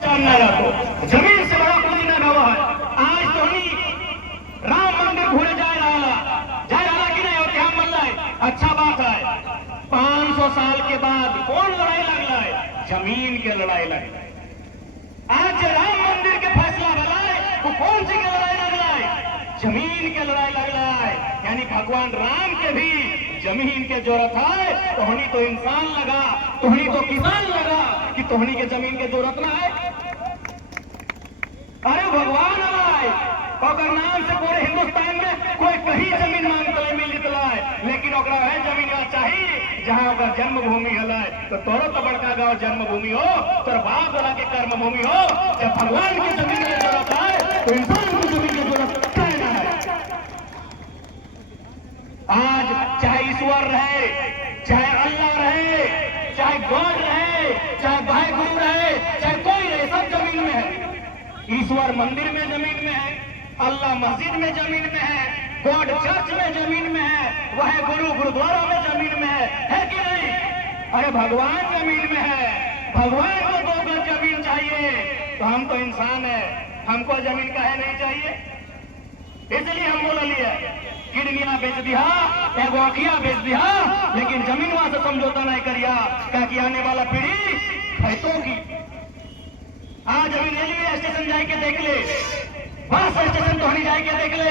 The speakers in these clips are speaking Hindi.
जमीन से बड़ा कुछ ना गवा है। आज तो राम मंदिर घूरे जाए रहा कि नहीं होते हम मल्ला है। अच्छा बात है, 500 साल के बाद कौन लड़ाई लगला है? जमीन के लड़ाई लगला है। आज राम मंदिर के फैसला भला है वो कौन सी के लड़ाई लगला है? जमीन के लड़ाई लगला है। यानी भगवान राम के भी जमीन के जरूरत है। तोहनी तो इंसान लगा, तोहनी तो किसान लगा कि तोहनी के जमीन के जरूरत ना है। अरे भगवान आए अगर नाम से पूरे हिंदुस्तान में कोई कहीं जमीन मांगता है मिल जितला है, लेकिन ओकरा है जमीन चाहिए जहां ओकर जन्मभूमि हलाए। तो तोरो तो बड़का गांव जन्मभूमि हो, तोर बाप वाला के कर्मभूमि हो। जब भगवान की जमीन की जरूरत है तो इंसान की जमीन की जरूरत क्या है? आज चाहे ईश्वर रहे, चाहे अल्लाह रहे, चाहे गॉड रहे, चाहे भाई गुरु रहे, चाहे कोई रहे, सब जमीन में है। ईश्वर मंदिर में जमीन में है, अल्लाह मस्जिद में जमीन में है, गॉड चर्च में जमीन में है, वह गुरु गुरुद्वारा में जमीन में है कि नहीं? अरे भगवान जमीन में है। भगवान को 2 गज जमीन चाहिए तो हम तो इंसान है, हमको जमीन काहे नहीं चाहिए? इसलिए हम बोल लिए किडनिया बेच दिया, एगो अखिया बेच दिया, लेकिन जमीन वहां से समझौता नहीं करिया कि आने वाला पीढ़ी खैतों की। आज अभी रेलवे स्टेशन जाके देख ले, बस स्टेशन तो हनी जाके देख ले,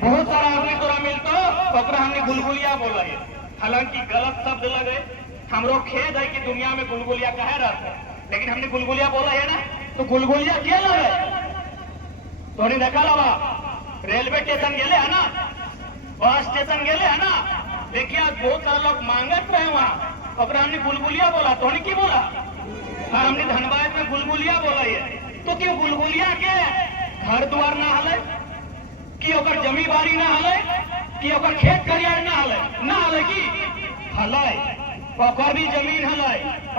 बहुत सारा आदमी तोरा मिलतो ओकरा हमने गुलगुलिया बोला है। हालांकि गलत शब्द लगे, हमरो खेद है कि दुनिया में गुलगुलिया कहे रहता है, लेकिन हमने गुलगुलिया बोला है ना। तो गुलगुलिया क्या लगे? तो नहीं देखा लगा रेलवे स्टेशन गेले है ना, बस स्टेशन गेले है ना, देखिए आज बहुत सारे लोग मांगत रहे वहां, ओकरा हमने गुलगुलिया बोला। तो की बोला? हाँ, हमने धनबाद में गुलगुलिया बोला है। तो क्यों गुलगुलिया के घर द्वार ना हले, कि ओकर जमी बाड़ी ना हले, कि ओकर खेत खलियान ना हले की हले, ओकर भी जमीन हले,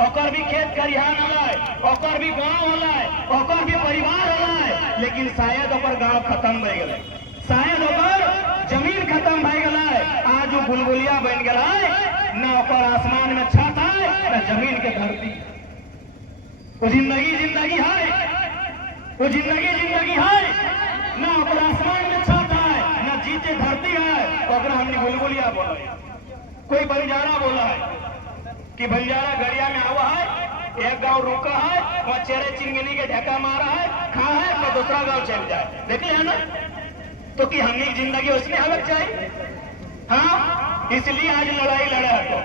ओकर भी खेत खलिहान हले, ओकर भी गांव हले, ओकर भी परिवार हले, लेकिन शायद ओकर गांव खत्म हो गए, शायद ओकर जमीन खत्म हो गए। आज वो गुलगुलिया बन गए, न ओकर आसमान में छत है न जमीन के धरती। वो जिंदगी है, वो जिंदगी है, न ओकर आसमान में छत है न जीते धरती है। तो ओकरा हमने गुलगुलिया बोला है। कोई बंजारा बोला है कि बंजारा गड़िया में आवा है, एक गांव रुका है, वहां चेहरे चिंगनी के ढका मारा है, खा है तो दूसरा गांव चल जाए। देख ले है ना? तो कि हमने जिंदगी उसमें हलक चाहिए। हाँ, इसलिए आज लड़ाई लड़ा तो,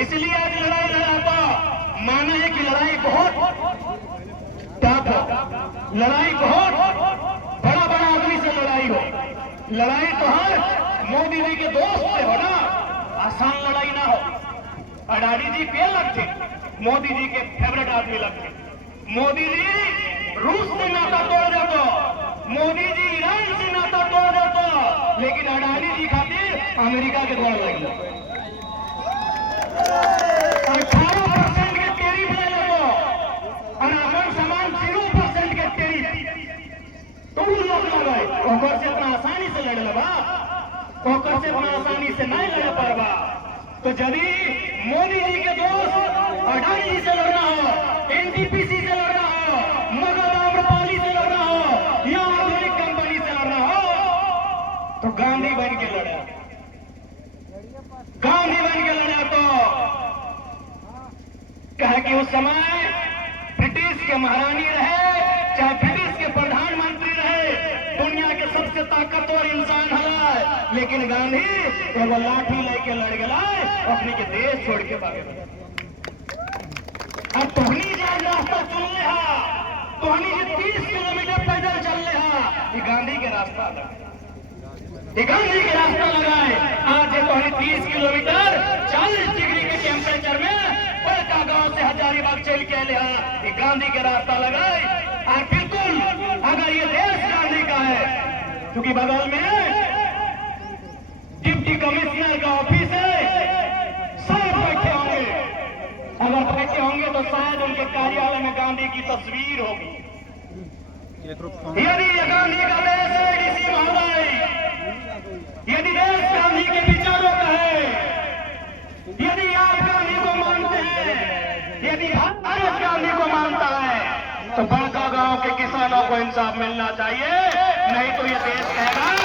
इसलिए आज लड़ाई लड़ा तो माना है कि लड़ाई बहुत टफ हो, लड़ाई बहुत बड़ा आदमी से लड़ाई हो। लड़ाई तो हर मोदी जी के दोस्त से हो ना, आसान लड़ाई ना हो। अडानी जी पे लगते, मोदी जी के फेवरेट आदमी लगते। मोदी जी रूस से नाता तोड़ देते, मोदी जी ईरान से नाता तोड़ देते, लेकिन अडानी जी खातिर अमेरिका के द्वार लगे 18% के टेरिफ ले लो और अपन सामान 0% के टेरिफ तो लोग लगाए। ओकर से इतना आसानी से लड़ लेबा, ओकर से इतना आसानी से नहीं लड़ पाएगा। तो यदि मोदी जी के दोस्त अडानी जी से लड़ना हो, एनटीपीसी से लड़ना हो, मगध आम्रपाली से लड़ना हो या आधुनिक कंपनी से लड़ना हो तो गांधी बन के लड़ा, गांधी बन के लड़ा। तो कहा कि उस समय ब्रिटिश के महारानी रहे, चाहे ब्रिटिश के प्रधानमंत्री रहे, दुनिया के सबसे ताकतवर इंसान है, लेकिन गांधी एगो लाठी लेके लड़ गया, अपने के देश छोड़ के भागे। अब तोहनी जाए रास्ता चल रहा, तोहनी जो 30 किलोमीटर पैदल चल रहा, ये गांधी के रास्ता लगा, ये गांधी के रास्ता लगाए। आज ये तोहनी 30 किलोमीटर 40 डिग्री के टेम्परेचर में बड़का गांव से हजारीबाग चल के लिया, ये गांधी के रास्ता लगाए। और बिल्कुल अगर ये देश गांधी का है, क्योंकि बगल में डिप्टी कमिश्नर का ऑफिस है, सब बैठे होंगे, अगर बैठे होंगे तो शायद उनके कार्यालय में गांधी की तस्वीर होगी। यदि ये गांधी का देश है डीसी महोदय, यदि देश गांधी के विचारों का है, यदि आप गांधी को मानते हैं, यदि भारत गांधी को मानता है, तो बड़का गांव के किसानों को इंसाफ मिलना चाहिए, नहीं तो ये देश कहेगा